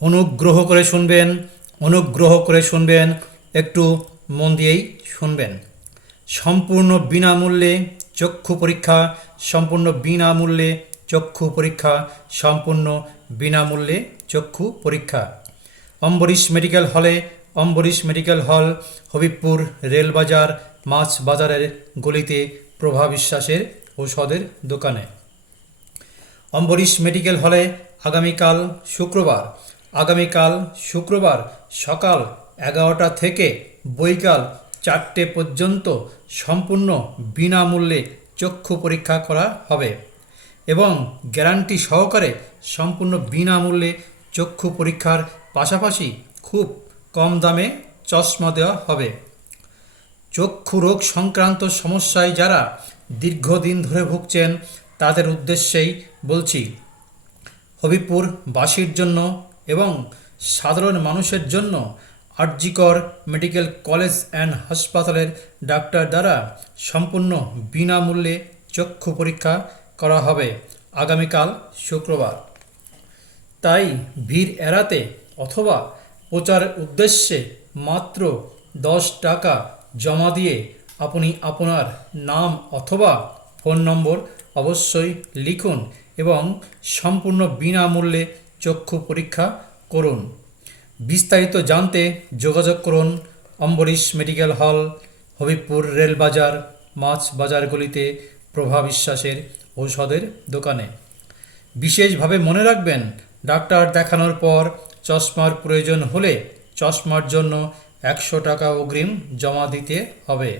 অনুগ্রহ করে শুনবেন, অনুগ্রহ করে শুনবেন, একটু মন দিয়েই শুনবেন। সম্পূর্ণ বিনামূল্যে চক্ষু পরীক্ষা, সম্পূর্ণ বিনামূল্যে চক্ষু পরীক্ষা, সম্পূর্ণ বিনামূল্যে চক্ষু পরীক্ষা। অম্বরীশ মেডিকেল হলে, অম্বরীশ মেডিকেল হল, হবিবপুর রেলবাজার, মাছ বাজারের গলিতে, প্রভা বিশ্বাসের ঔষধের দোকানে। অম্বরীশ মেডিকেল হলে আগামীকাল শুক্রবার সকাল 11টা থেকে বৈকাল 4টে পর্যন্ত সম্পূর্ণ বিনামূল্যে চক্ষু পরীক্ষা করা হবে এবং গ্যারান্টি সহকারে সম্পূর্ণ বিনামূল্যে চক্ষু পরীক্ষার পাশাপাশি খুব কম দামে চশমা দেওয়া হবে। চক্ষু রোগ সংক্রান্ত সমস্যায় যারা দীর্ঘদিন ধরে ভুগছেন তাদের উদ্দেশ্যেই বলছি। হবিবপুরবাসীর জন্য এবং সাধারণ মানুষের জন্য আরজিকর মেডিকেল কলেজ অ্যান্ড হাসপাতালের ডাক্তার দ্বারা সম্পূর্ণ বিনামূল্যে চক্ষু পরীক্ষা করা হবে আগামীকাল শুক্রবার। তাই ভিড় এড়াতে অথবা প্রচারের উদ্দেশ্যে মাত্র 10 টাকা জমা দিয়ে আপনি আপনার নাম অথবা ফোন নম্বর অবশ্যই লিখুন এবং সম্পূর্ণ বিনামূল্যে চক্ষু পরীক্ষা করুন। বিস্তারিত জানতে যোগাযোগ করুন অম্বরীশ মেডিকেল হল, হবিবপুর রেলবাজার, মাছ বাজার গলিতে, প্রভা বিশ্বাসের ঔষধের দোকানে। বিশেষভাবে মনে রাখবেন, ডাক্তার দেখানোর পর চশমার প্রয়োজন হলে চশমার জন্য 100 টাকা অগ্রিম জমা দিতে হবে।